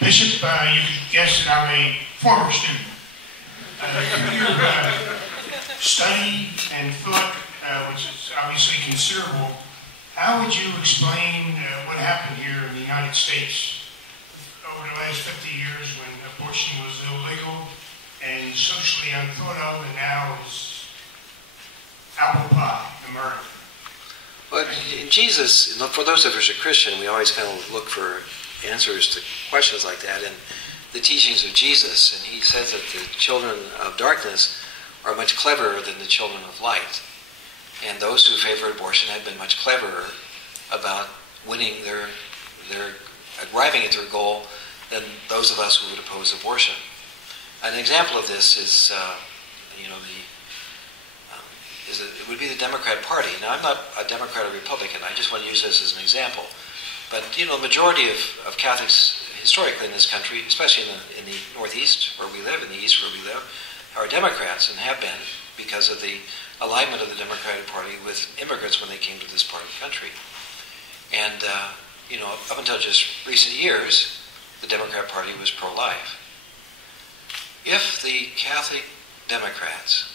Bishop, you can guess that I'm a former student. Through your study and thought, which is obviously considerable, how would you explain what happened here in the United States over the last 50 years when abortion was illegal and socially unthought of, and now is apple pie, America? Well, Jesus, for those of us who are Christian, we always kind of look for answers to questions like that in the teachings of Jesus, and he says that the children of darkness are much cleverer than the children of light, and those who favor abortion have been much cleverer about winning arriving at their goal than those of us who would oppose abortion. An example of this is, it would be the Democrat Party. Now, I'm not a Democrat or Republican. I just want to use this as an example. But, the majority of Catholics historically in this country, especially in the Northeast where we live, in the East where we live, are Democrats and have been because of the alignment of the Democratic Party with immigrants when they came to this part of the country. And, up until just recent years, the Democrat Party was pro-life. If the Catholic Democrats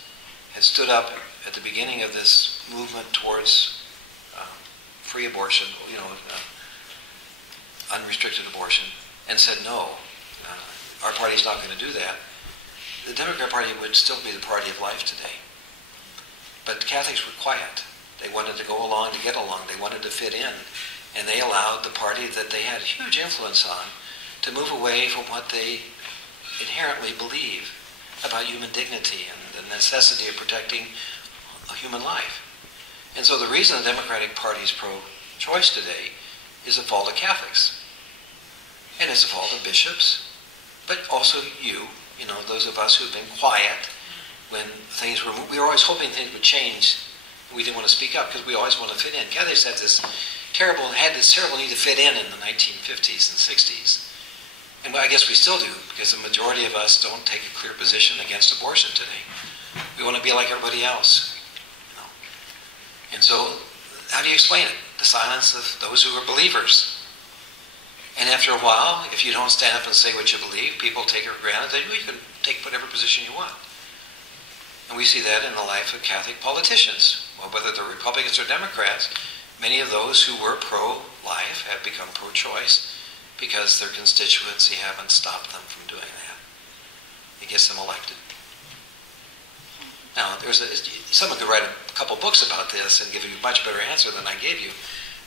had stood up at the beginning of this movement towards free abortion, unrestricted abortion, and said, no, our party's not going to do that, the Democrat Party would still be the party of life today. But the Catholics were quiet. They wanted to go along to get along. They wanted to fit in. And they allowed the party that they had huge influence on to move away from what they inherently believe about human dignity and the necessity of protecting a human life. And so the reason the Democratic Party is pro-choice today is the fault of Catholics. And it's the fault of bishops, but also you, those of us who've been quiet when things were, we were always hoping things would change. We didn't want to speak up because we always want to fit in. Catholics had this terrible need to fit in the 1950s and 60s. And I guess we still do, because the majority of us don't take a clear position against abortion today. We want to be like everybody else. And so, how do you explain it? The silence of those who are believers. And after a while, if you don't stand up and say what you believe, people take it for granted that you can take whatever position you want. And we see that in the life of Catholic politicians. Well, whether they're Republicans or Democrats, many of those who were pro-life have become pro-choice because their constituency haven't stopped them from doing that. It gets them elected. Now, someone could write a couple books about this and give you a much better answer than I gave you,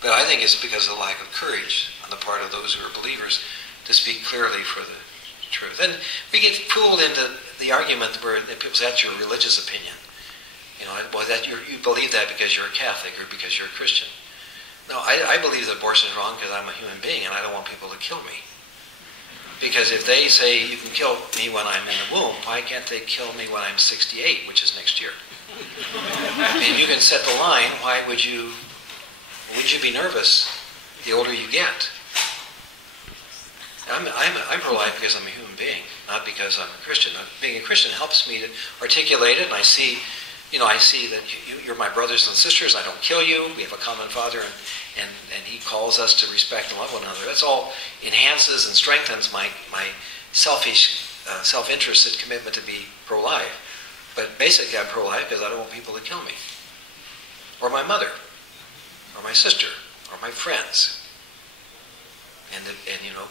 but I think it's because of the lack of courage on the part of those who are believers to speak clearly for the truth. And we get pulled into the argument where people say, that's your religious opinion. You believe that because you're a Catholic or because you're a Christian. No, I believe that abortion is wrong because I'm a human being and I don't want people to kill me. Because if they say you can kill me when I'm in the womb, why can't they kill me when I'm 68, which is next year? If you can set the line, wouldn't you be nervous the older you get? I'm pro-life because I'm a human being, not because I'm a Christian. Being a Christian helps me to articulate it, and I see that you're my brothers and sisters. I don't kill you. We have a common Father, and He calls us to respect and love one another. That's all enhances and strengthens my selfish, self-interested commitment to be pro-life. But basically, I'm pro-life because I don't want people to kill me, or my mother, or my sister, or my friends. And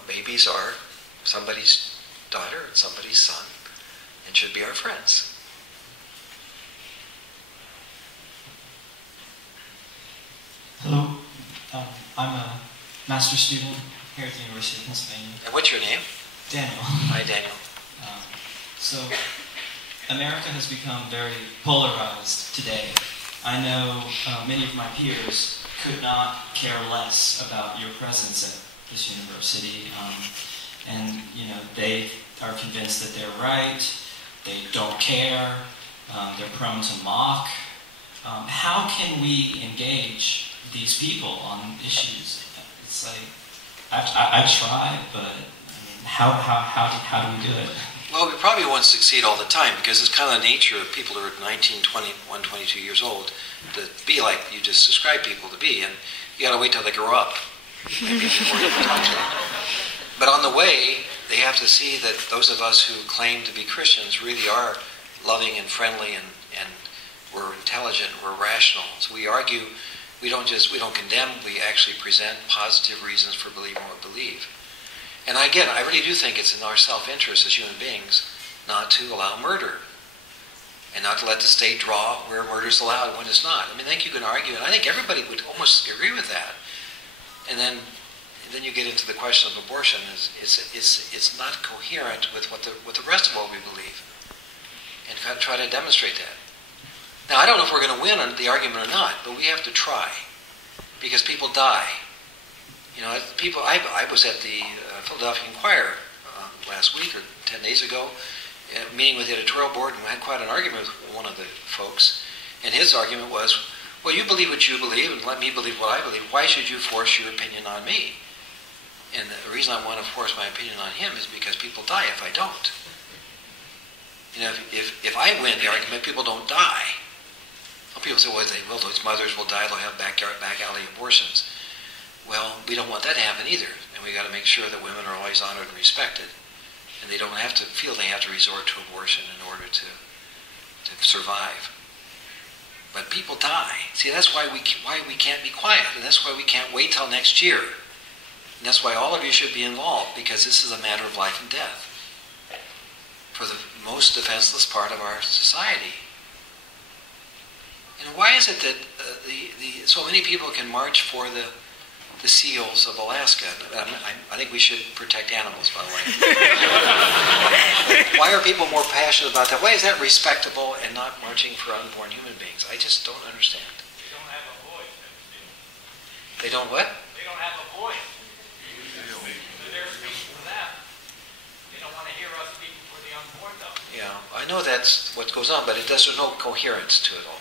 babies are somebody's daughter and somebody's son, and should be our friends. Hello, I'm a master's student here at the University of Pennsylvania. And what's your name? Daniel. Hi, Daniel. So, America has become very polarized today. I know many of my peers could not care less about your presence at this university, and they are convinced that they're right. They don't care. They're prone to mock. How can we engage these people on issues? It's like I've tried, but how do we do it? Well, we probably won't succeed all the time because it's kind of the nature of people who are 19, 21, 22 years old to be like you just described people to be, and you got to wait till they grow up. Maybe before you talk to them. But on the way, they have to see that those of us who claim to be Christians really are loving and friendly, and we're intelligent, we're rational. So we argue, we don't condemn, we actually present positive reasons for believing what we believe. And again, I really do think it's in our self-interest as human beings not to allow murder, and not to let the state draw where murder is allowed and when it's not. I mean, I think you can argue, and I think everybody would almost agree with that. And then you get into the question of abortion. It's not coherent with what the rest of what we believe, and try to demonstrate that. Now, I don't know if we're going to win on the argument or not, but we have to try, because people die. You know, people. I was at the Philadelphia Inquirer last week or 10 days ago, meeting with the editorial board, and we had quite an argument with one of the folks. And his argument was, well, you believe what you believe, and let me believe what I believe. Why should you force your opinion on me? And the reason I want to force my opinion on him is because people die if I don't. You know, if I win the argument, people don't die. Some people say, well, those mothers will die, they'll have back alley abortions. Well, we don't want that to happen either. And we got to make sure that women are always honored and respected. And they don't have to feel they have to resort to abortion in order to survive. But people die. See, that's why we can't be quiet. And that's why we can't wait till next year. And that's why all of you should be involved, because this is a matter of life and death for the most defenseless part of our society. And why is it that so many people can march for the seals of Alaska? I think we should protect animals, by the way. Why are people more passionate about that? Why is that respectable and not marching for unborn human beings? I just don't understand. They don't have a voice. They don't what? They don't have a voice. So they're speaking for them. They don't want to hear us speaking for the unborn, though. Yeah, I know that's what goes on, but there's no coherence to it all.